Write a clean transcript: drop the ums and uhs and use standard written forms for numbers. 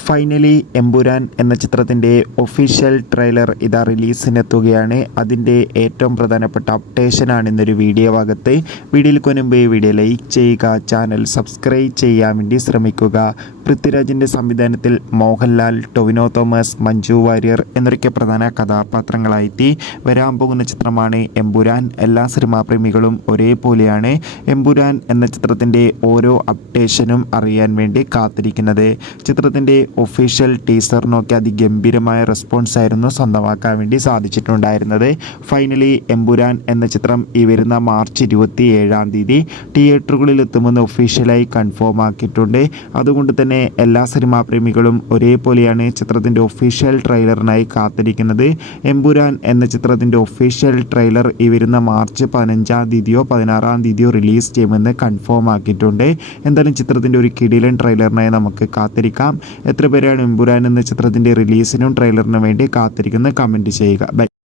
Finally Empuraan എന്ന ചിത്രത്തിൻ്റെ official trailer ഇതാ റിലീസിനെത്തുകയാണ്. അതിൻ്റെ ഏറ്റവും പ്രധാനപ്പെട്ട അപ്ഡേഷനാണ് ഇന്നൊരു വീഡിയോ ഭാഗത്ത്. വീഡിയോയിൽ കൊനുമ്പ് വീഡിയോ ലൈക്ക് ചെയ്യുക, ചാനൽ സബ്സ്ക്രൈബ് ചെയ്യാൻ വേണ്ടി ശ്രമിക്കുക. പൃഥ്വിരാജിൻ്റെ സംവിധാനത്തിൽ മോഹൻലാൽ, ടൊവിനോ തോമസ്, മഞ്ജു വാര്യർ എന്നൊക്കെ പ്രധാന കഥാപാത്രങ്ങളായിട്ട് വരാൻ പോകുന്ന ചിത്രമാണ് എമ്പുരാൻ. എല്ലാ സിനിമാ പ്രേമികളും ഒരേപോലെയാണ് എമ്പുരാൻ എന്ന ചിത്രത്തിൻ്റെ ഓരോ അപ്ഡേഷനും അറിയാൻ വേണ്ടി കാത്തിരിക്കുന്നത്. ചിത്രത്തിൻ്റെ ഒഫീഷ്യൽ ടീസർ നോക്കി അതിഗംഭീരമായ റെസ്പോൺസ് ആയിരുന്നു സ്വന്തമാക്കാൻ വേണ്ടി സാധിച്ചിട്ടുണ്ടായിരുന്നത്. ഫൈനലി എമ്പുരാൻ എന്ന ചിത്രം ഈ വരുന്ന മാർച്ച് 27 തിയേറ്ററുകളിൽ എത്തുമെന്ന് ഒഫീഷ്യലായി കൺഫേം ആക്കിയിട്ടുണ്ട്. അതുകൊണ്ട് തന്നെ എല്ലാ സിനിമാ പ്രേമികളും ഒരേപോലെയാണ് ചിത്രത്തിൻ്റെ ഒഫീഷ്യൽ ട്രെയിലറിനായി കാത്തിരിക്കുന്നത്. എമ്പുരാൻ എന്ന ചിത്രത്തിൻ്റെ ഒഫീഷ്യൽ ട്രെയിലർ ഈ വരുന്ന മാർച്ച് 15 16 റിലീസ് ചെയ്യുമെന്ന് കൺഫേം ആക്കിയിട്ടുണ്ട്. എന്തായാലും ചിത്രത്തിൻ്റെ ഒരു കിടിലൻ ട്രെയിലറിനായി നമുക്ക് കാത്തിരിക്കാം. എത്ര പേരാണ് എമ്പുരാൻ എന്ന ചിത്രത്തിൻ്റെ റിലീസിനും ട്രെയിലറിനും വേണ്ടി കാത്തിരിക്കുന്നത്? കമൻറ്റ് ചെയ്യുക. ബൈ.